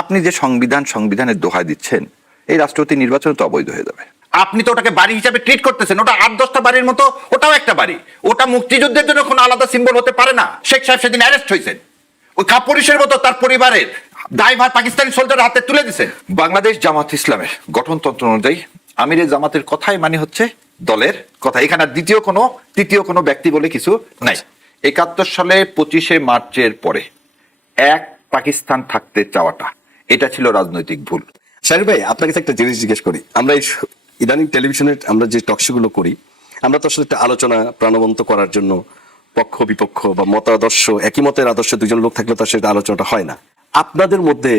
আপনি যে সংবিধানের দোহাই দিচ্ছেন, এই রাষ্ট্রপতি নির্বাচন তো অবৈধ হয়ে যাবে। আপনি তো ওটাকে বাড়ি হিসাবে ট্রিট করতেছেন। ওটা 8-10টা বাড়ির মতো, ওটাও একটা বাড়ি। ওটা মুক্তিযুদ্ধের জন্য কোনো আলাদা সিম্বল হতে পারে না। শেখ সাহেব সেদিন অ্যারেস্ট হয়েছেন, ওই কাপুরুষের মতো তার পরিবারের দায়ভার পাকিস্তানি সোলজারের হাতে তুলে দিয়েছেন। বাংলাদেশ জামাত ইসলামের গঠনতন্ত্র অনুযায়ী আমিরে জামাতের কথাই মানে হচ্ছে দলের কথা। এখানে আর তৃতীয় কোনো ব্যক্তি বলে কিছু নাই। 71 সালে 25শে মার্চের পরে এক পাকিস্তান থাকতে চাওয়াটা, এটা ছিল রাজনৈতিক ভুল। শাহরির ভাই, আপনার কাছে একটা জিনিস জিজ্ঞেস করি। আমরা এই ইদানিং টেলিভিশনের আমরা যে টকশোগুলো করি, আমরা তো আসলে একটা আলোচনা প্রাণবন্ত করার জন্য পক্ষ বিপক্ষ বা মতাদর্শ, একই মতের আদর্শ দুজন লোক থাকলে তো সেটা আলোচনাটা হয় না। আপনাদের মধ্যে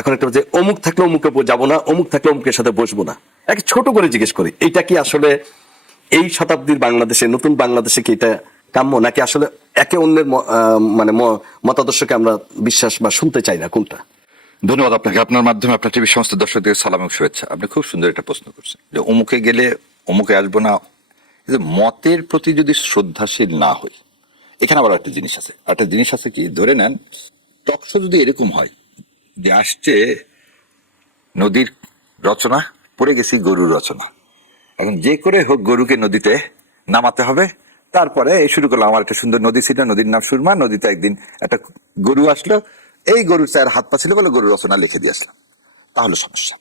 এখন একটা যে অমুক থাকলে অমুকে যাবো না, অমুক থাকলে অমুকের সাথে বসবো না, এক ছোট করে জিজ্ঞেস করি, এইটা কি আসলে এই শতাব্দীর বাংলাদেশে, নতুন বাংলাদেশে কি এটা কাম্য, নাকি আসলে একে অন্যের মানে মতাদর্শকে আমরা বিশ্বাস বা শুনতে চাই না? কোনটা? ধন্যবাদ আপনাকে। আপনার মাধ্যমে আপনার টিভির সমস্ত দর্শকদের সালাম এবং শুভেচ্ছা। আপনি খুব সুন্দর একটা প্রশ্ন করছেন যে অমুকে গেলে অমুকে আসবো না। মতের প্রতি যদি শ্রদ্ধাশীল না হই, এখানে আবার একটা জিনিস আছে কি, ধরে নেন টকশো যদি এরকম হয় যে আসছে নদীর রচনা, পড়ে গেছি গরুর রচনা, এখন যে করে হোক গরুকে নদীতে নামাতে হবে। তারপরে শুরু করলাম, আমার একটা সুন্দর নদী ছিল, নদীর নাম সুরমা। নদীতে একদিন একটা গরু আসলো, এই গরুর চায়ের হাত পা ছিল বলে গরু রচনা লিখে দিয়ে আসলাম, তাহলে সমস্যা।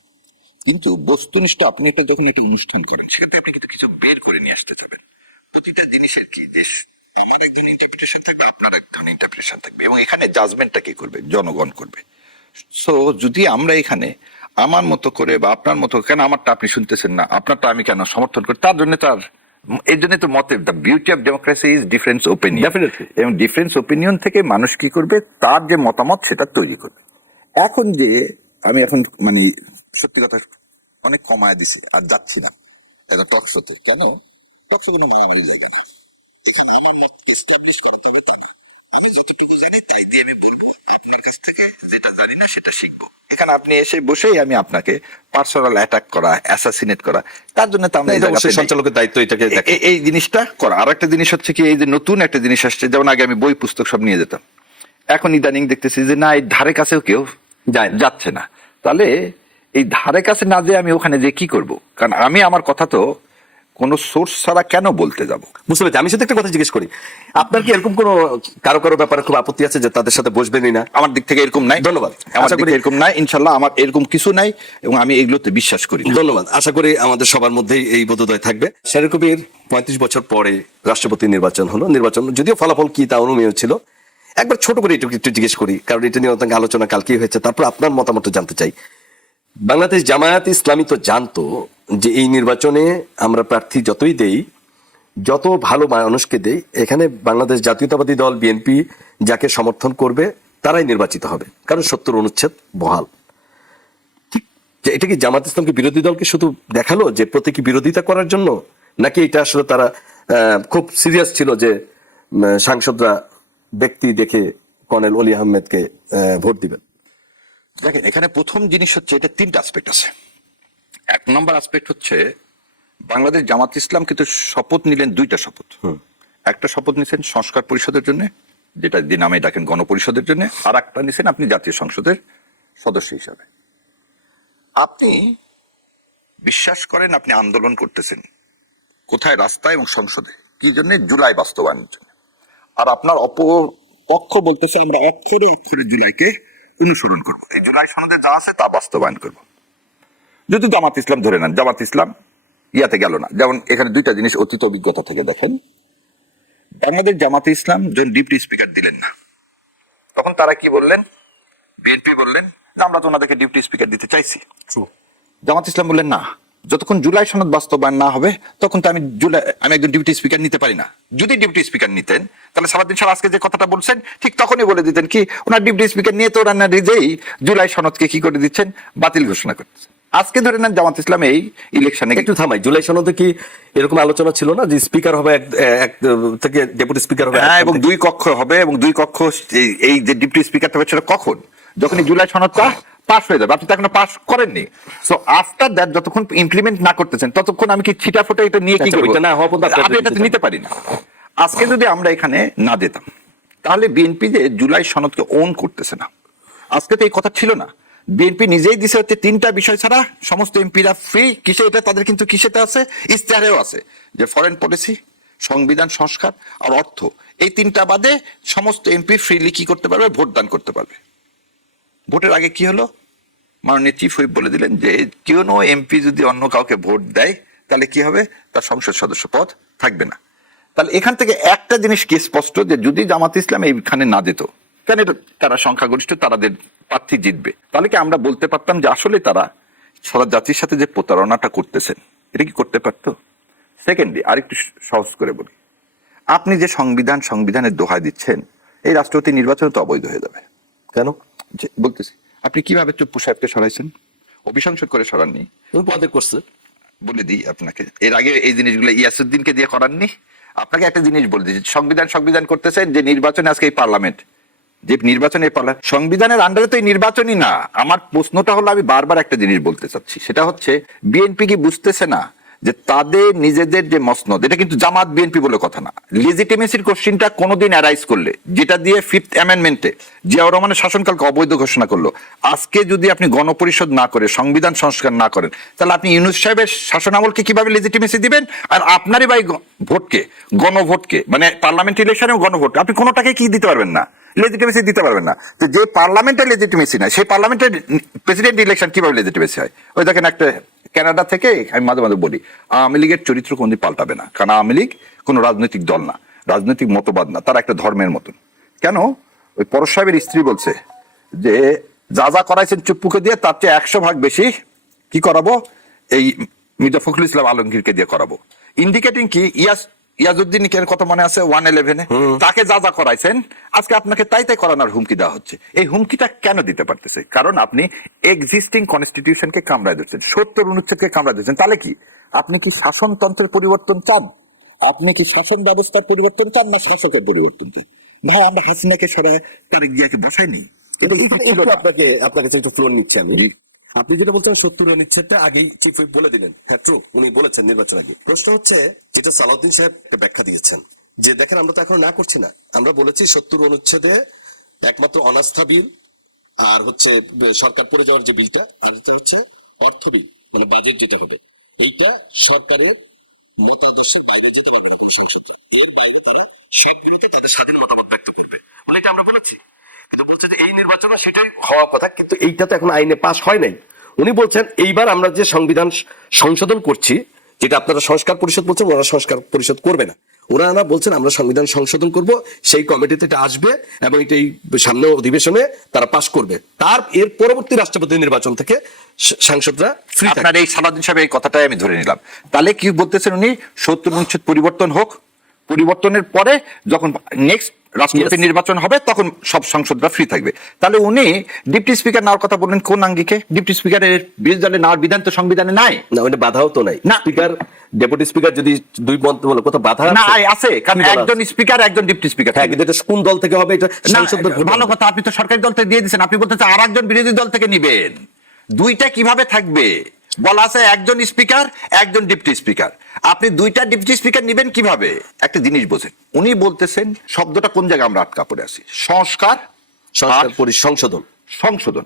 কিন্তু বস্তুনিষ্ঠ আপনি একটা যখন একটা অনুষ্ঠান করেন, সেটাতে আপনি কিন্তু কিছু বের করে নিয়ে আসতে চাবেন। প্রতিটা জিনিসের কি যে আমার এক ধরনের ইন্টারপ্রিটেশন থাকবে, আপনার এক ধরনের ইন্টারপ্রিটেশন থাকবে, এবং এখানে জাজমেন্টটা কি করবে? জনগণ করবে। সো যদি আমরা এখানে আমার মতো করে বা আপনার মতো, কেন আমারটা আপনি শুনতেছেন না, আপনারটা আমি কেন সমর্থন করি, এর জন্য তো মতের, the beauty of democracy is difference opinion. Definitely. এবং ডিফারেন্স ওপিনিয়ন থেকে মানুষ কি করবে, তার যে মতামত সেটা তৈরি করবে। এখন যে আমি এখন মানে সত্যি কথা অনেক কমায় দিছি, আর যাচ্ছি না এটা টকশোতে। কেন? টকশো কোনো মারামারি জায়গা না। এখানে আমার মত এস্টাবলিশ করাতে হবে তা না। আমি যতটুকু জানি তাই দিয়ে আমি বলবো, আপনার কাছ থেকে যেটা জানি না সেটা শিখবো। এখানে আপনি এসে বসেই আমি আপনাকে পার্সোনাল অ্যাটাক করা, অ্যাসাসিনেট করা, তার জন্য তো আমরা সঞ্চালকের দায়িত্ব এটাকে এই জিনিসটা করা। আর একটা জিনিস হচ্ছে কি, এই যে নতুন একটা জিনিস আসছে, যেমন আগে আমি বই পুস্তক সব নিয়ে যেতাম, এখন ইদানিং দেখতেছি যে না, এই ধারে কাছেও কেউ যাচ্ছে না। তাহলে এই ধারে কাছে না যেয়ে আমি ওখানে যে কি করব? কারণ আমি আমার কথা তো কোনো সোর্স ছাড়া কেন বলতে যাব? বুঝতে পেরেছি। আমি শুধু একটা কথা জিজ্ঞেস করি, আপনার কি এরকম কোনো কারো ব্যাপারে খুব আপত্তি আছে যে তাদের সাথে বসবেনই না? আমার দিক থেকে এরকম নাই। ধন্যবাদ। আমার দিক থেকে এরকম নাই, ইনশাল্লাহ আমার এরকম কিছু নাই, এবং আমি এগুলোতে বিশ্বাস করি। ধন্যবাদ। আশা করি আমাদের সবার মধ্যেই এই বোধোদয় থাকবে। শাহরির কবির 35 বছর পরে রাষ্ট্রপতি নির্বাচন হলো। নির্বাচন যদিও ফলাফল কি তা অনুমেয় ছিল। একবার ছোট করে একটু জিজ্ঞেস করি, কারণ এটা নিয়ে অনেক আলোচনা কালকেই হয়েছে, তারপর আপনার মতামত জানতে চাই। বাংলাদেশ জামায়াত ইসলামী তো জানতো যে এই নির্বাচনে আমরা প্রার্থী যতই দেই, যত ভালো মানুষকে দেই, এখানে বাংলাদেশ জাতীয়তাবাদী দল বিএনপি যাকে সমর্থন করবে তারাই নির্বাচিত হবে, কারণ 70 অনুচ্ছেদ বহাল। যে এটা কি জামাত ইসলামকে বিরোধী দলকে শুধু দেখালো যে প্রতীকী বিরোধিতা করার জন্য, নাকি এটা আসলে তারা খুব সিরিয়াস ছিল যে সাংসদরা ব্যক্তি দেখে কর্নেল অলি আহমেদকে ভোট দিবেন? দেখেন, এখানে প্রথম জিনিস হচ্ছে, এটা 3টা আসপেক্ট আছে। 1 নম্বর আসপেক্ট হচ্ছে, বাংলাদেশ জামাত ইসলাম কিন্তু শপথ নিলেন 2টা শপথ। একটা শপথ নিছেন সংস্কার পরিষদের জন্য, যেটা যে নামে ডাকেন গণপরিষদের জন্য, আর একটা নিছেন আপনি জাতীয় সংসদের সদস্য হিসাবে। আপনি বিশ্বাস করেন আপনি আন্দোলন করতেছেন কোথায়? রাস্তায় এবং সংসদে। কি জন্য? জুলাই বাস্তবায়নের জন্য। আর আপনার পক্ষ বলতেছে আমরা অক্ষরে অক্ষরে জুলাইকে অনুসরণ করবো, এই জুলাই সনদে যা আছে তা বাস্তবায়ন করব। যদি জামাত ইসলাম ধরে নেন, জামাত ইসলাম ইয়াতে গেল না। যেমন এখানে 2টা জিনিস অতীত অভিজ্ঞতা থেকে দেখেন। বাংলাদেশ জামাতে ইসলাম যখন ডিপটি স্পিকার দিলেন না, তখন তারা কি বললেন? বিএনপি বললেন যে আমরা তো ওনাদেরকে ডিপটি স্পিকার দিতে চাইছি। জামাত ইসলাম বললেন না, যতক্ষণ জুলাই সনদ বাস্তবায়ন না হবে তখন তো আমি একজন ডিউটি স্পিকার নিতে পারি না। যদি ডিউটি স্পিকার নিতেন, তাহলে সারাদিন সাহেব আজকে যে কথাটা বলছেন ঠিক তখনই বলে দিতেন কি ওনার ডিউটি স্পিকার নিয়ে তো ওরা না নিজেই জুলাই সনদকে কি করে দিচ্ছেন, বাতিল ঘোষণা করতেছেন। আজকে ধরে নেন জামাত ইসলাম এই ইলেকশনে, একটু থামাই, জুলাই সনদে কি এরকম আলোচনা ছিল না যে স্পিকার হবে এক থেকে ডেপুটি স্পিকার হবে? হ্যাঁ, এবং 2 কক্ষ হবে, এবং 2 কক্ষ এই যে ডিউটি স্পিকার হবে সেটা কখন? যখন এই জুলাই সনদটা পাস হয়ে যাবে। আপনি তো এখনো পাস করেননি। সো আফটার দ্যাট যতক্ষণ ইমপ্লিমেন্ট না করতেছেন ততক্ষণ আমি কি ছিটা ফোটা এটা নিয়ে কি করব? আমি এটা নিতে পারি না। আজকে যদি আমরা এখানে না দিতাম, তাহলে বিএনপি যে জুলাই সনদকে ওন করতেছে না, আজকে তো এই কথা ছিল না। বিএনপি নিজেই দিছে হচ্ছে তিনটা বিষয় ছাড়া সমস্ত এমপিরা ফ্রি। কিসে এটা তাদের কিন্তু কিসেতে আছে, ইস্তেহারেও আছে, যে ফরেন পলিসি, সংবিধান সংস্কার আর অর্থ, এই তিনটা বাদে সমস্ত এমপি ফ্রিলি কি করতে পারবে, ভোট দান করতে পারবে। ভোটের আগে কি হলো, মাননীয় চিফ হুইপ বলে দিলেন যে কোনো এমপি যদি অন্য কাউকে ভোট দেয় তাহলে কি হবে, তার সংসদ সদস্য পদ থাকবে না। তাহলে এখান থেকে একটা জিনিস কি স্পষ্ট, যে যদি জামাত ইসলাম এইখানে না যেত, কেন এটা তারা সংখ্যাগরিষ্ঠ, তাদের প্রার্থী জিতবে, তাহলে কি আমরা বলতে পারতাম যে আসলে তারা সারা জাতির সাথে যে প্রতারণাটা করতেছেন এটা কি করতে পারতো? সেকেন্ডলি আরেকটু সহজ করে বলি, আপনি যে সংবিধানের দোহাই দিচ্ছেন, এই রাষ্ট্রপতি নির্বাচন তো অবৈধ হয়ে যাবে। কেন বলতেছি, আপনি কিভাবে চুপ্পু সাহেবকে সরাইছেন? অভিশংসন করে সরাননি, পদে করছে। বলে দিই আপনাকে, এর আগে এই জিনিসগুলো ইয়াসুদ্দিনকে দিয়ে করাননি। আপনাকে একটা জিনিস বলে দিচ্ছি, সংবিধান করতেছেন যে নির্বাচনে আজকে এই পার্লামেন্ট, যে নির্বাচনে সংবিধানের আন্ডারে তো এই নির্বাচনই না। আমার প্রশ্নটা হলো, আমি বারবার একটা জিনিস বলতে চাচ্ছি, সেটা হচ্ছে বিএনপি কি বুঝতেছে না যে তাদের নিজেদের যে মসনদ, এটা কিন্তু জামাত বিএনপি বলে কথা না, লেজিটিমেসির কোশ্চেনটা কোনোদিন অ্যারাইজ করলে, যেটা দিয়ে 5th অ্যামেন্ডমেন্টে জিয়াউর রহমানের শাসনকালকে অবৈধ ঘোষণা করলো, আজকে যদি আপনি গণপরিষদ না করে সংবিধান সংস্কার না করেন, তাহলে আপনি ইউনূস সাহেবের শাসন আমলকে কিভাবে লেজিটিমেসি দিবেন? আর আপনারই ভাই ভোটকে, গণভোটকে, মানে পার্লামেন্ট ইলেকশনে গণভোট, আপনি কোনোটাকে কি দিতে পারবেন না, লেজিটিমেসি দিতে পারবেন না। তো যে পার্লামেন্টের লেজিটিমেসি নাই, সেই পার্লামেন্টের প্রেসিডেন্ট ইলেকশন কিভাবে লেজিটিমেসি হয়? ওই দেখেন, একটা কানাডা থেকে আমি মাঝে মাঝে বলি, আওয়ামী লীগের চরিত্র কোনদিন পাল্টাবে না, কারণ আওয়ামী লীগ কোনো রাজনৈতিক দল না, রাজনৈতিক মতবাদ না, তারা একটা ধর্মের মতন। কেন? ওই পরশ সাহেবের স্ত্রী বলছে যে যা যা করাইছেন চুপ্পুকে দিয়ে, তার চেয়ে 100 ভাগ বেশি কি করাবো, এই মির্জা ফখরুল ইসলাম আলমগীরকে দিয়ে করাবো। ইন্ডিকেটিং কি, ইয়াজউদ্দিনের কথা মনে আছে 111-এ, তাকে যা যা করাইছেন আজকে আপনাকে তাই তাই করানোর হুমকি দেওয়া হচ্ছে। এই হুমকিটা কেন দিতে পারতেছে? কারণ আপনি এক্সিস্টিং কনস্টিটিউশনকে কামড়ায় দিচ্ছেন, 70 অনুচ্ছেদকে কামড়ায় দিচ্ছেন। তাহলে কি আপনি কি শাসনতন্ত্রের পরিবর্তন চান? আপনি কি শাসন ব্যবস্থার পরিবর্তন চান, না শাসকের পরিবর্তন চান? ভাই, আমরা হাসিনাকে সরাই তারেক জিয়াকে বসাই নি। আপনার কাছে একটু ফ্লোর নিচ্ছি আমি। আপনি যেটা বলছেন 70 অনুচ্ছেদটা আগেই চিফ হুইপ বলে দিলেন, হ্যাঁ ট্রু, উনি বলেছেন নির্বাচন আগে। প্রশ্ন হচ্ছে, যেটা সালাউদ্দিন সাহেব ব্যাখ্যা দিয়েছেন, যে দেখেন আমরা তো এখন না করছি না, আমরা বলেছি 70 অনুচ্ছেদে একমাত্র অনাস্থা বিল আর হচ্ছে সরকার পড়ে যাওয়ার যে বিলটা, এটা হচ্ছে অর্থ বিল, মানে বাজেট যেটা হবে, এইটা সরকারের মতাদর্শের বাইরে যেতে পারবে না কোনো সংসদরা, এর বাইরে তারা সব বিরুদ্ধে তাদের স্বাধীন মতামত ব্যক্ত করবে বলে এটা আমরা বলেছি। কিন্তু বলছে যে এই নির্বাচনে সেটাই হওয়া কথা, কিন্তু এইটা তো এখন আইনে পাস হয় নাই। উনি বলছেন এইবার আমরা যে সংবিধান সংশোধন করছি, যেটা আপনারা সংস্কার পরিষদ বলছেন, ওরা সংস্কার পরিষদ করবে না, ওরা বলছেন আমরা সংবিধান সংশোধন করব, সেই কমিটিতে এটা আসবে এবং এটা এই সামনে অধিবেশনে তারা পাস করবে, তার এর পরবর্তী রাষ্ট্রপতি নির্বাচন থেকে সাংসদরা ফ্রি থাকবে। আপনার এই সালাউদ্দিন সাহেব এই কথাটাই আমি ধরে নিলাম। তাহলে কি বলতেছেন উনি, 70 অনুচ্ছেদ পরিবর্তন হোক, পরিবর্তনের পরে যখন নেক্সট রাষ্ট্রপতি নির্বাচন হবে তখন সব সংসদরা ফ্রি থাকবে। তাহলে উনি ডিপটি স্পিকার নেওয়ার কথা বললেন কোন আঙ্গিকে? ডিপটি স্পিকারের বিরোধী দলে নেওয়ার বিধান তো সংবিধানে নাই না, ওটা বাধাও তো নাই। স্পিকার, ডেপুটি স্পিকার যদি দুই মন্ত্রী কোথাও বাধা না আছে, কারণ একজন স্পিকার একজন ডিপটি স্পিকার। হ্যাঁ, কিন্তু এটা কোন দল থেকে হবে এটা সাংসদদের ভোট। ভালো কথা, আপনি তো সরকারি দল থেকে দিয়ে দিচ্ছেন, আপনি বলতেছেন আর একজন বিরোধী দল থেকে নিবেন। দুইটা কিভাবে থাকবে? বলা আছে একজন স্পিকার একজন ডিপটি স্পিকার, আপনি দুইটা ডিপটি স্পিকার নিবেন কিভাবে? একটা জিনিস বোঝেন, উনি বলতেছেন শব্দটা কোন জায়গায় আমরা আটকা পড়ে আছি, সংস্কার সংশোধন। সংশোধন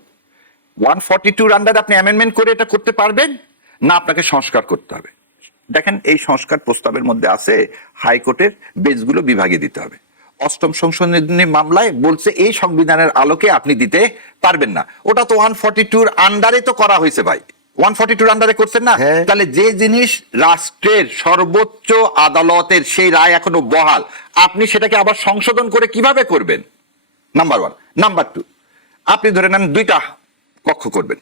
142 আন্ডারে আপনি অ্যামেন্ডমেন্ট করে এটা করতে পারবেন না, আপনাকে সংস্কার করতে হবে। দেখেন, এই সংস্কার প্রস্তাবের মধ্যে আছে হাইকোর্টের বেঞ্চগুলো বিভাগে দিতে হবে। 8ম সংশোধনী মামলায় বলছে এই সংবিধানের আলোকে আপনি দিতে পারবেন না। ওটা তো 142 আন্ডারে তো করা হয়েছে ভাই, 142 আন্ডারে করছেন না। তাহলে যে জিনিস রাষ্ট্রের সর্বোচ্চ আদালতের সেই রায় এখনো বহাল, আপনি সেটাকে আবার সংশোধন করে কিভাবে করবেন? নাম্বার 1। নাম্বার 2, আপনি ধরে নেন দুইটা কক্ষ করবেন,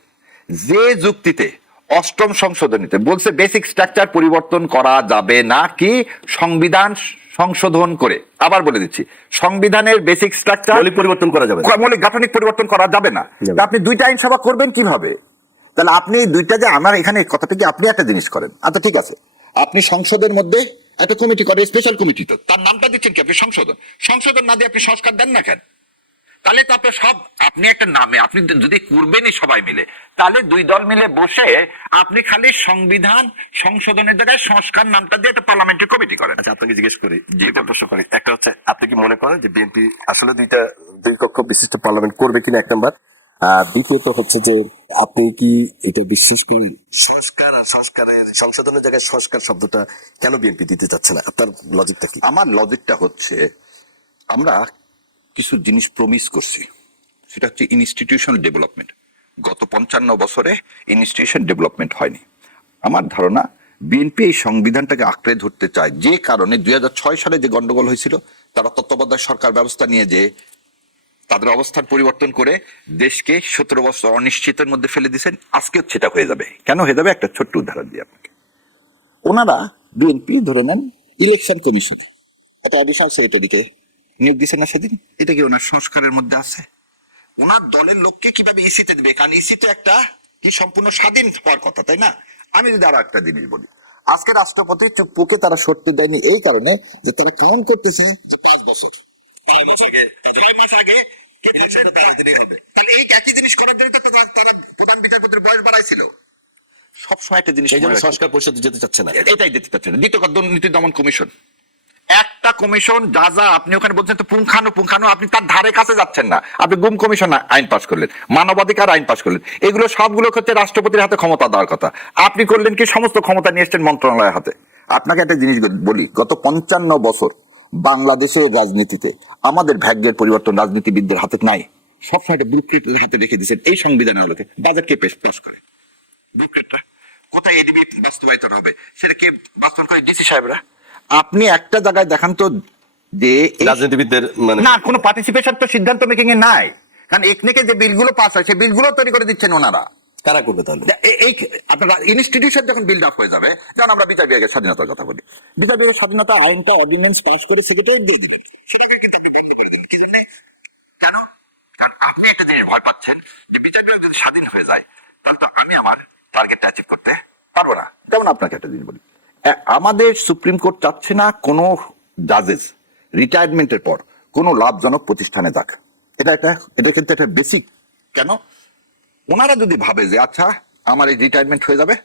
যে যুক্তিতে 8ম সংশোধনীতে বলছে বেসিক স্ট্রাকচার পরিবর্তন করা যাবে না, কি সংবিধান সংশোধন করে। আবার বলে দিচ্ছি, সংবিধানের বেসিক স্ট্রাকচার পরিবর্তন করা যাবে, মৌলিক গাঠনিক পরিবর্তন করা যাবে না। আপনি দুইটা আইনসভা করবেন কিভাবে? তাহলে আপনি দুইটা, যে আমার এখানে কথাটা কি, আপনি একটা জিনিস করেন, আচ্ছা ঠিক আছে, আপনি সংসদের মধ্যে একটা কমিটি করে, স্পেশাল কমিটি, তো তার নামটা দিচ্ছেন কি আপনি? সংশোধন না দিয়ে আপনি সংস্কার দেন না কেন? তাহলে তো আপনার সব, আপনি একটা নামে আপনি যদি করবেনই সবাই মিলে, তাহলে দুই দল মিলে বসে আপনি খালি সংবিধান সংশোধনের জায়গায় সংস্কার নামটা দিয়ে একটা পার্লামেন্টারি কমিটি করেন। আচ্ছা, আপনাকে জিজ্ঞেস করি, যেটা প্রশ্ন করি, একটা হচ্ছে আপনি কি মনে করেন যে বিএনপি আসলে দুই কক্ষ বিশিষ্ট পার্লামেন্ট করবে কিনা, এক নাম্বার। আর দ্বিতীয়ত হচ্ছে যে আপনি কি এটা বিশ্বাস করেন সংস্কার আর সংস্কারের সংশোধনের জায়গায় সংস্কার শব্দটা কেন বিএনপি দিতে চাচ্ছে না? আপনার লজিকটা কি? আমার লজিকটা হচ্ছে আমরা কিছু জিনিস প্রমিস করছি, সেটা হচ্ছে ইনস্টিটিউশনাল ডেভেলপমেন্ট। গত 55 বছরে ইনস্টিটিউশন ডেভেলপমেন্ট হয়নি। আমার ধারণা বিএনপি এই সংবিধানটাকে আঁকড়ে ধরতে চায়, যে কারণে 2006 সালে যে গন্ডগোল হয়েছিল, তারা তত্ত্বাবধায়ক সরকার ব্যবস্থা নিয়ে যে তাদের অবস্থান পরিবর্তন করে দেশকে 17 বছর অনিশ্চিতের মধ্যে ফেলে দিয়েছেন। আজকে সেটা হয়ে যাবে। কেন হয়ে যাবে? একটা ছোট্ট উদাহরণ দিই আপনাকে। ওনারা বিএনপি ধরে নেন ইলেকশন কমিশন একটা অ্যাডিশনাল সেক্রেটারিকে নিয়োগ দিচ্ছেন না সেদিন, এটা কি ওনার সংস্কারের মধ্যে আছে? ওনার দলের লোককে কিভাবে ইসিতে দিবে? কারণ ইসিতে একটা কি সম্পূর্ণ স্বাধীন হওয়ার কথা, তাই না? আমি যদি আরো একটা জিনিস বলি, আজকে রাষ্ট্রপতি চুপ্পুকে তারা সরতে দেয়নি এই কারণে যে তারা কাউন্ট করতেছে যে 5 বছর 5 মাস আগে কে থাকবে হবে। তাহলে এই একই জিনিস করার জন্য তো তারা প্রধান বিচারপতির বয়স বাড়াইছিল। সবসময় একটা জিনিস এই জন্য সংস্কার পরিষদ যেতে চাচ্ছে না। এটাই দিতে চাচ্ছে না। দ্বিতীয় দুর্নীতি দমন কমিশন, একটা কমিশন যা যা আপনি ওখানে বলছেন তো পুঙ্খানু, আপনি তার ধারে কাছে যাচ্ছেন না। আপনি গুম কমিশন আইন পাশ করলেন, মানবাধিকার আইন পাশ করলেন, এগুলো সবগুলো হচ্ছে রাষ্ট্রপতির হাতে ক্ষমতা দেওয়ার কথা। আপনি করলেন কি? সমস্ত ক্ষমতা নিয়ে এসছেন মন্ত্রণালয়ের হাতে। আপনাকে একটা জিনিস বলি, গত 55 বছর বাংলাদেশের রাজনীতিতে আমাদের ভাগ্যের পরিবর্তন রাজনীতিবিদদের হাতে নাই। সবসময় একটা ব্লুপ্রিন্টের হাতে রেখে দিয়েছেন। এই সংবিধানের আলোকে বাজেট কে পাস করে? ব্লুপ্রিন্টটা কোথায় এডিবি বাস্তবায়িত হবে সেটা কে বাস্তবায়ন করে? ডিসি সাহেবরা। আপনি একটা জায়গায় দেখান তো যে রাজনীতিবিদদের মানে না কোনো পার্টিসিপেশন তো সিদ্ধান্ত মেকিং এ নাই। কারণ একনেকে যে বিলগুলো পাস হয় সেই বিলগুলো তৈরি করে দিচ্ছেন ওনারা। কারা করবে তাহলে? এই আপনার ইনস্টিটিউশন যখন বিল্ড আপ হয়ে যাবে, যেমন আমরা বিচার বিভাগের স্বাধীনতার কথা বলি, বিচার বিভাগের স্বাধীনতা আইনটা অর্ডিন্যান্স পাস করে সেক্রেটারি দিয়ে দিলেন, সেটাকে কিন্তু আপনি বন্ধ করে দিলেন। কি জন্য? কেন? কারণ আপনি একটা জিনিস ভয় পাচ্ছেন যে বিচার বিভাগ যদি স্বাধীন হয়ে যায় তাহলে তো আমি আমার টার্গেটটা অ্যাচিভ করতে পারবো না। যেমন আপনাকে একটা জিনিস বলি, আমাদের সুপ্রিম কোর্ট চাচ্ছে না কোনো জাজেস রিটায়ারমেন্টের পর কোনো লাভজনক প্রতিষ্ঠানে যাক। এটা কিন্তু একটা বেসিক। কেন? ওনারা যদি ভাবে যে আচ্ছা আমার এই রিটায়ারমেন্ট হয়ে যাবে,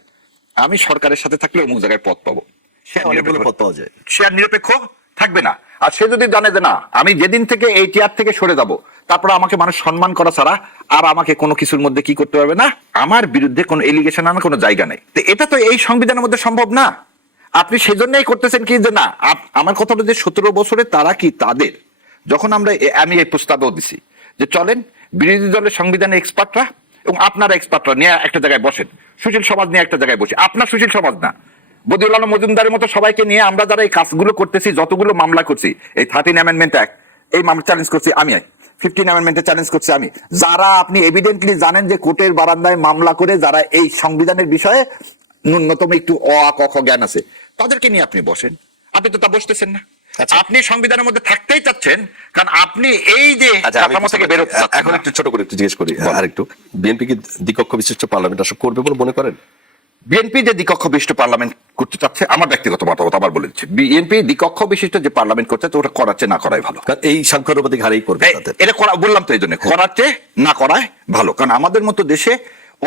আমি সরকারের সাথে থাকলে অমুক জায়গায় পদ পাবো, সে অনেকগুলো পদ পাওয়া যায়, সে আর নিরপেক্ষ থাকবে না। আর সে যদি জানে যে না আমি যেদিন থেকে এই চেয়ার থেকে সরে যাব, তারপর আমাকে মানুষ সম্মান করা ছাড়া আর আমাকে কোনো কিছুর মধ্যে কি করতে পারবে না, আমার বিরুদ্ধে কোনো এলিগেশন আনার কোনো জায়গা নেই। তো এটা তো এই সংবিধানের মধ্যে সম্ভব না। আপনি সেজন্যই করতেছেন কি যে না আমার কথা হলো যে 17 বছরে তারা কি তাদের যখন আমি এই প্রস্তাবও দিছি যে চলেন বিরোধী দলের সংবিধানে এক্সপার্টরা এবং আপনারা এক্সপার্টরা নিয়ে একটা জায়গায় বসেন, সুশীল সমাজ নিয়ে একটা জায়গায় বসে, আপনার সুশীল সমাজ না বদিউল আলম মজুমদারের মতো সবাইকে নিয়ে আমরা যারা এই কাজগুলো করতেছি, যতগুলো মামলা করছি, এই 13 অ্যামেন্ডমেন্ট অ্যাক্ট এই মামলা চ্যালেঞ্জ করছি আমি, 15 অ্যামেন্ডমেন্টে চ্যালেঞ্জ করছি আমি, যারা আপনি এভিডেন্টলি জানেন যে কোর্টের বারান্দায় মামলা করে যারা এই সংবিধানের বিষয়ে ন্যূনতম একটু অ আ ক খ জ্ঞান আছে, তাদেরকে নিয়ে আপনি বসেন। আপনি তো তা বসতেছেন না। আপনি সংবিধানের মধ্যে থাকতেই চাচ্ছেন কারণ আপনি এই যে কাঠামো থেকে বেরোতে চাচ্ছেন। এখন একটু ছোট করে একটু জিজ্ঞেস করি আর একটু, বিএনপি কি দ্বিকক্ষ বিশিষ্ট পার্লামেন্ট আসলে করবে বলে মনে করেন? বিএনপি যে দ্বিকক্ষ বিশিষ্ট পার্লামেন্ট করতে চাচ্ছে, আমার ব্যক্তিগত মতামত আবার বলে দিচ্ছি, বিএনপি দ্বিকক্ষ বিশিষ্ট যে পার্লামেন্ট করছে তো ওটা করাচ্ছে না করাই ভালো। কারণ এই সংখ্যানুপাতিক হারেই করবে তাদের। এটা করা বললাম তো এই জন্য করাচ্ছে না করাই ভালো। কারণ আমাদের মতো দেশে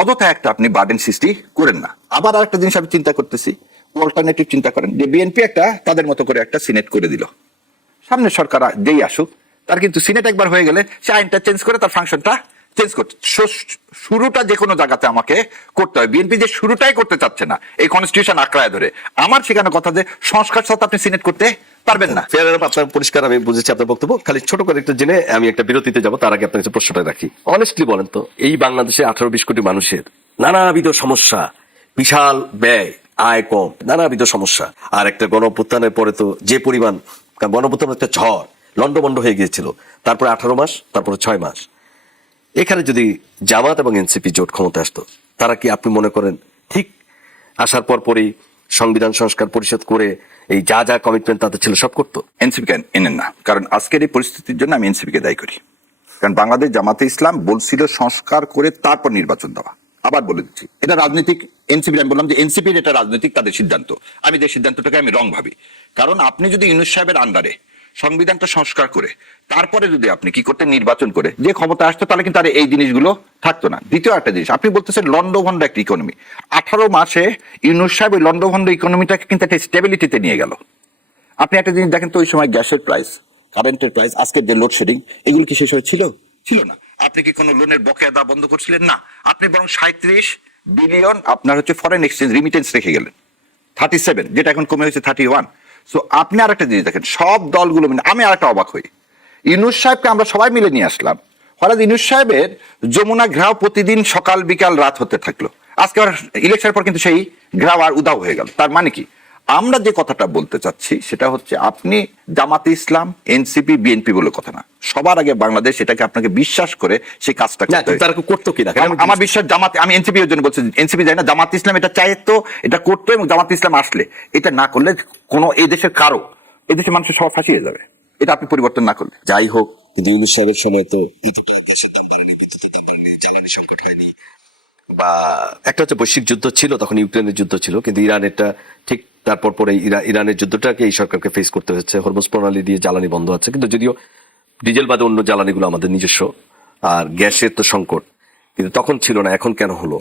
অযথা একটা আপনি বার্ডেন সৃষ্টি করেন না। আবার আরেকটা জিনিস আমি চিন্তা করতেছি, অল্টারনেটিভ চিন্তা করেন যে বিএনপি একটা তাদের মতো করে একটা সিনেট করে দিল, সামনে সরকার যেই আসুক তার কিন্তু সিনেট একবার হয়ে গেলে সে আইনটা চেঞ্জ করে তার ফাংশনটা চেঞ্জ করতে, শুরুটা যে কোনো জায়গাতে আমাকে করতে হয়। বিএনপি যে শুরুটাই করতে চাচ্ছে না এই কনস্টিটিউশন আঁকড়ায় ধরে, আমার সেখানে কথা যে সংস্কার সাথে আপনি সিনেট করতে পারবেন না। ফেয়ার এনাফ, আপনার পরিষ্কার, আমি বুঝেছি আপনার বক্তব্য। খালি ছোট করে একটু জেনে আমি একটা বিরতিতে যাব, তার আগে আপনার কাছে প্রশ্নটা রাখি। অনেস্টলি বলেন তো, এই বাংলাদেশে 18-20 কোটি মানুষের নানাবিধ সমস্যা, বিশাল ব্যয়, আয় কম, নানাবিধ সমস্যা, আর একটা গণঅভ্যুত্থানের পরে তো যে পরিমাণ, গণঅভ্যুত্থান একটা ঝড় লন্ডভন্ড হয়ে গিয়েছিল, তারপরে 18 মাস, তারপরে 6 মাস। এখানে যদি জামাত এবং এনসিপি জোট ক্ষমতা আসতো, তারা কি আপনি মনে করেন ঠিক আসার পরই সংবিধান সংস্কার পরিষদ করে এই যা যা কমিটমেন্ট তাদের ছিল সব করতো? এনসিপি কে এনেন না, কারণ আজকের এই পরিস্থিতির জন্য আমি এনসিপি কে দায়ী করি। কারণ বাংলাদেশ জামাতে ইসলাম বলছিল সংস্কার করে তারপর নির্বাচন দেওয়া। আবার বলে দিচ্ছি এটা রাজনৈতিক, এনসিপি আমি বললাম যে এনসিপির এটা রাজনৈতিক তাদের সিদ্ধান্ত, আমি যে সিদ্ধান্তটাকে আমি রং ভাবি। কারণ আপনি যদি ইউনূস সাহেবের আন্ডারে সংবিধানটা সংস্কার করে তারপরে যদি আপনি কি করতে নির্বাচন করে যে ক্ষমতা আসতো, তাহলে কিন্তু আর এই জিনিসগুলো থাকতো না। দ্বিতীয় একটা জিনিস আপনি বলতেছেন লন্ডভন্ড একটা ইকোনমি, 18 মাসে ইউনূস সাহেব ওই লন্ডভন্ড ইকোনমিটাকে কিন্তু একটা স্টেবিলিটিতে নিয়ে গেল। আপনি একটা জিনিস দেখেন তো, ওই সময় গ্যাসের প্রাইস, কারেন্টের প্রাইস, আজকের যে লোডশেডিং, এগুলো কি শেষ হয়েছিল? ছিল না। আপনি কি কোনো লোনের বকেয়া দেওয়া বন্ধ করছিলেন? না। আপনি বরং 37 বিলিয়ন আপনার হচ্ছে ফরেন এক্সচেঞ্জ রিমিটেন্স রেখে গেলেন, 37, যেটা এখন কমে হয়েছে 31। সো আপনি আরেকটা জিনিস দেখেন, সব দলগুলো মিলে আমি আরেকটা অবাক হই, ইউনূস সাহেবকে আমরা সবাই মিলে নিয়ে আসলাম, হঠাৎ ইউনূস সাহেবের যমুনা ঘেরাও প্রতিদিন সকাল বিকাল রাত হতে থাকলো। আজকে ইলেকশনের পর কিন্তু সেই ঘেরাও আর উধাও হয়ে গেল। তার মানে কি, আমরা যে কথাটা বলতে চাচ্ছি সেটা হচ্ছে আপনি জামাতে ইসলাম, এনসিপি, বিএনপি বলে কথা না, সবার আগে বাংলাদেশ এটাকে আপনাকে বিশ্বাস করে সেই কাজটা করতে হবে। তারা করতো কিনা আমার বিশ্বাস জামাতে, আমি এনসিপি এর জন্য বলছি, এনসিপি যায় না, জামাত ইসলাম এটা চাইতো, এটা করতো, এবং জামাত ইসলাম আসলে এটা না করলে কোনো এই দেশের কারো, এই দেশের মানুষের সব ফাঁসিয়ে যাবে, এটা আপনি পরিবর্তন না করলে। যাই হোক, কিন্তু ইউনূস সাহেবের সময় তো এতটা গ্যাসের দাম বাড়েনি, বিদ্যুতের দাম বাড়েনি, জ্বালানি সংকট হয়নি, বা একটা হচ্ছে বৈশ্বিক যুদ্ধ ছিল, তখন ইউক্রেনের যুদ্ধ ছিল, কিন্তু ইরানেরটা ঠিক তারপর পরে ইরানের যুদ্ধটাকে এই সরকারকে ফেস করতে হচ্ছে। হরমুজ প্রণালী দিয়ে জ্বালানি বন্ধ আছে, কিন্তু যদিও ডিজেল বাদে অন্য জ্বালানিগুলো আমাদের নিজস্ব, আর গ্যাসের তো সংকট, কিন্তু তখন ছিল না, এখন কেন হলো?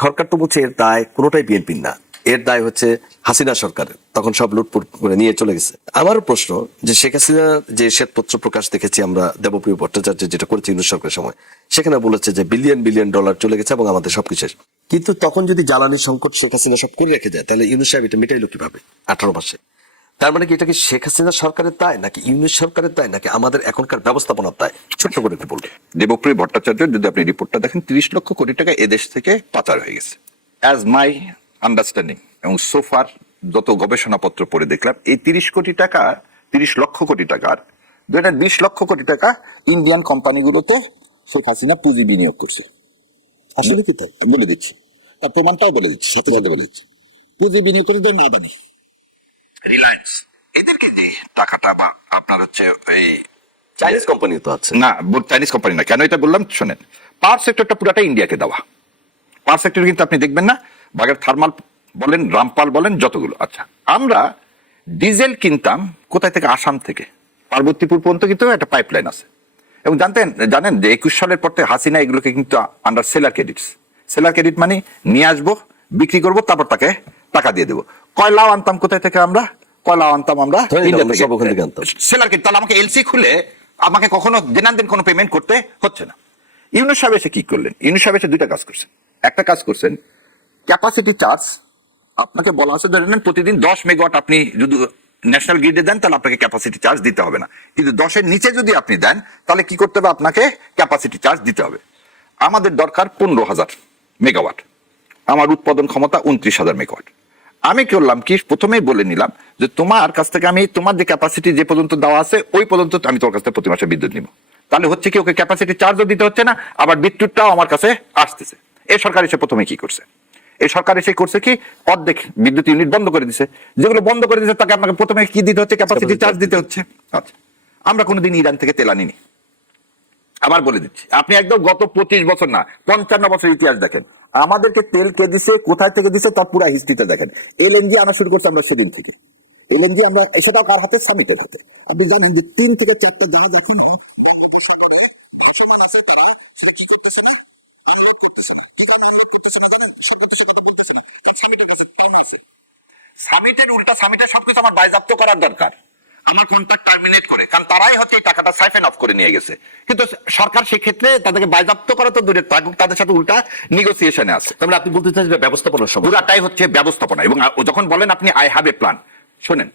সরকার তো বলছে এর দায় কোনোটাই বিএনপির না, এর দায় হচ্ছে হাসিনা সরকারের, তখন সব লুটপুট করে নিয়ে চলে গেছে। আমারও প্রশ্ন যে শেখ হাসিনা যে শ্বেতপত্র প্রকাশ দেখেছি আমরা, দেবপ্রিয় ভট্টাচার্য যেটা করেছে ইউনূস সরকারের সময়, সেখানে বলেছে যে বিলিয়ন বিলিয়ন ডলার চলে গেছে এবং আমাদের সবকিছু শেষ। কিন্তু তখন যদি জ্বালানি সংকট শেখ হাসিনা সব করে রেখে যায়, তাহলে ইউনূস সাহেব এটা মিটাইলো কিভাবে 18 মাসে? তার মানে কি এটা কি শেখ হাসিনা সরকারের দায়, নাকি ইউনূস সরকারের দায়, নাকি আমাদের এখনকার ব্যবস্থাপনার দায়? ছোট্ট করে একটু বলবেন। দেবপ্রিয় ভট্টাচার্য, যদি আপনি রিপোর্টটা দেখেন, 30 লক্ষ কোটি টাকা এদেশ থেকে পাচার হয়ে গেছে, অ্যাজ মাই আন্ডারস্ট্যান্ডিং, এবং সোফার যত গবেষণাপত্র পড়ে দেখলাম, এই 30 কোটি টাকা, 30 লক্ষ কোটি টাকার 20 লক্ষ কোটি টাকা ইন্ডিয়ান কোম্পানিগুলোতে শেখ হাসিনা পুঁজি বিনিয়োগ করছে। আসলে কি তাই? বলে দিচ্ছি, তার প্রমাণটাও বলে দিচ্ছি, সাথে সাথে বলে দিচ্ছি। পুঁজি বিনিয়োগ করে ধরুন আদানি, রিলায়েন্স, এদেরকে যে টাকাটা, বা আপনার হচ্ছে এই চাইনিজ কোম্পানি তো আছে না, চাইনিজ কোম্পানি না, কেন এটা বললাম শোনেন, পাওয়ার সেক্টরটা পুরাটা ইন্ডিয়াকে দেওয়া। পাওয়ার সেক্টর কিন্তু আপনি দেখবেন না, বাগের থার্মাল বলেন, রামপাল বলেন, যতগুলো। আচ্ছা, আমরা ডিজেল কিনতাম কোথায় থেকে? আসাম থেকে পার্বতীপুর পর্যন্ত কিন্তু একটা পাইপলাইন আছে। এবং জানেন যে 21 সালের পর থেকে হাসিনা এগুলোকে কিন্তু under seller credits, seller credit মানে নিয়ে আসবো, বিক্রি করবো, তারপর তাকে টাকা দিয়ে দেবো। কয়লাও আনতাম কোথায় থেকে? আমরা কয়লাও আনতাম আমরা ইন্ডিয়া থেকে, সেলার ক্রেডিট। তাহলে আমাকে এলসি খুলে আমাকে কখনো দেনান কোনো পেমেন্ট করতে হচ্ছে না। ইউনূস সাহেব এসে কি করলেন? ইউনূস সাহেব এসে দুইটা কাজ করছেন। একটা কাজ করছেন, ক্যাপাসিটি চার্জ, আপনাকে বলা আছে ধরে নেন প্রতিদিন 10 মেগাওয়াট আপনি যদি ন্যাশনাল গ্রিডে দেন তাহলে আপনাকে ক্যাপাসিটি চার্জ দিতে হবে না, কিন্তু 10-এর নিচে যদি আপনি দেন তাহলে কি করতে হবে? আপনাকে ক্যাপাসিটি চার্জ দিতে হবে। আমাদের দরকার 15,000 মেগাওয়াট, আমার উৎপাদন ক্ষমতা 29,000 মেগাওয়াট। আমি করলাম কি, প্রথমেই বলে নিলাম যে তোমার কাছ থেকে আমি তোমার যে ক্যাপাসিটি যে পর্যন্ত দেওয়া আছে ওই পর্যন্ত আমি তোমার কাছ থেকে প্রতি মাসে বিদ্যুৎ নিব। তাহলে হচ্ছে কি, ওকে ক্যাপাসিটি চার্জও দিতে হচ্ছে না, আবার বিদ্যুৎটাও আমার কাছে আসতেছে। এই সরকার এসে প্রথমে কি করছে? এই সরকার এসে করছে কি, অর্ধেক বিদ্যুৎ ইউনিট বন্ধ করে দিছে। যেগুলো বন্ধ করে দিচ্ছে তাকে আপনাকে প্রথমে কি দিতে হচ্ছে? ক্যাপাসিটি চার্জ দিতে হচ্ছে। আচ্ছা, আমরা কোনোদিন ইরান থেকে তেল আনিনি। আবার বলে দিচ্ছি, আপনি একদম গত 25 বছর না 55 বছর ইতিহাস দেখেন, আমাদেরকে তেল কে দিছে, কোথায় থেকে দিছে, তার পুরো হিস্ট্রিটা দেখেন। এলএনজি আনা শুরু করছে আমরা সেদিন থেকে। এলএনজি আমরা, সেটাও কার হাতে? সামিটের হাতে। আপনি জানেন যে 3 থেকে 4টা জাহাজ এখনো বঙ্গোপসাগরে ভাসমান আছে, তারা সেটা কি করতেছে না? আনলোড করতেছে না। কি কারণে আনলোড করতেছে না জানেন? সে করতেছে, কথা বলতেছে না, সামিটের কাছে কম আছে। সামিটের উল্টা, সামিটের সবকিছু আমার বাজেয়াপ্ত করার দরকার, আমার কন্ট্রাক্ট টার্মিনেট করে, কারণ তারাই হচ্ছে এই টাকাটা সাইফেন অফ করে নিয়ে গেছে। কিন্তু সরকার সেক্ষেত্রে তাদেরকে বাজেয়াপ্ত করা তো দূরে থাকুক, তাদের সাথে উল্টা নেগোসিয়েশনে আছে। তাহলে আপনি বলতে চান যে ব্যবস্থাপনার সময় পুরাটাই হচ্ছে ব্যবস্থাপনা। এবং যখন বলেন আপনি আই হ্যাভ এ প্ল্যান, শোনেন,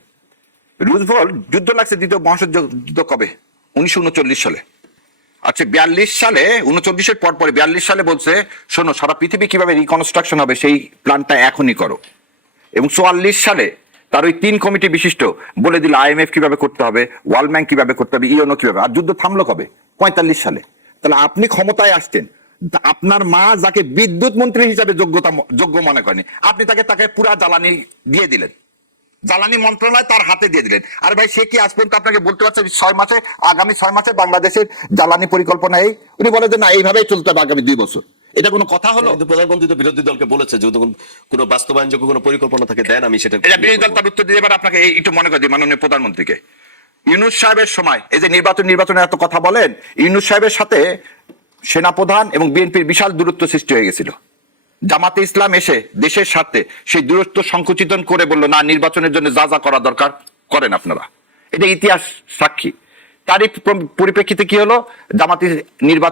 রুজভেল্ট যুদ্ধ লাগছে দ্বিতীয় মহাযুদ্ধ যুদ্ধ কবে? 1939 সালে। আচ্ছা, 42 সালে, 39-এর পর পরে 42 সালে বলছে শোনো, সারা পৃথিবী কিভাবে রিকনস্ট্রাকশন হবে সেই প্ল্যানটা এখনই করো। এবং 44 সালে তার ওই 3 কমিটি বিশিষ্ট বলে দিল আইএমএফ কিভাবে করতে হবে, ওয়ার্ল্ড ব্যাংক কিভাবে করতে হবে, ইউএনও কিভাবে। আর যুদ্ধ থামলো কবে? 45 সালে। তাহলে আপনি ক্ষমতায় আসছেন, আপনার মা যাকে বিদ্যুৎ মন্ত্রী হিসাবে যোগ্য মনে করেনি, আপনি তাকে পুরা জ্বালানি দিয়ে দিলেন, জ্বালানি মন্ত্রণালয় তার হাতে দিয়ে দিলেন। আর ভাই, সে কি আজ পর্যন্ত আপনাকে বলতে পারছে 6 মাসে, আগামী 6 মাসে বাংলাদেশের জ্বালানি পরিকল্পনা এই? উনি বলে যে না, এইভাবেই চলতে হবে আগামী 2 বছর। এটা কোনো কথা হলো? প্রধানমন্ত্রী তো বিরোধী দলকে বলেছে যে কোনো বাস্তবায়নযোগ্য কোনো পরিকল্পনা থাকে দেন, আমি সেটা। এটা বিরোধী দল তার উত্তর দিতে পারে আপনাকে। একটু মনে করে দিই মাননীয় প্রধানমন্ত্রীকে, ইউনূস সাহেবের সময় এই যে নির্বাচনের এত কথা বলেন, ইউনূস সাহেবের সাথে সেনাপ্রধান এবং বিএনপির বিশাল দূরত্ব সৃষ্টি হয়ে গেছিল। জামাতে ইসলাম এসে দেশের স্বার্থে সেই দূরত্ব সংকুচিতন করে বলল না, নির্বাচনের জন্য যা যা করা দরকার করেন আপনারা। এটা ইতিহাস সাক্ষী। তারই পরিপ্রেক্ষিতে কি হলো, জামাতি নির্বাচন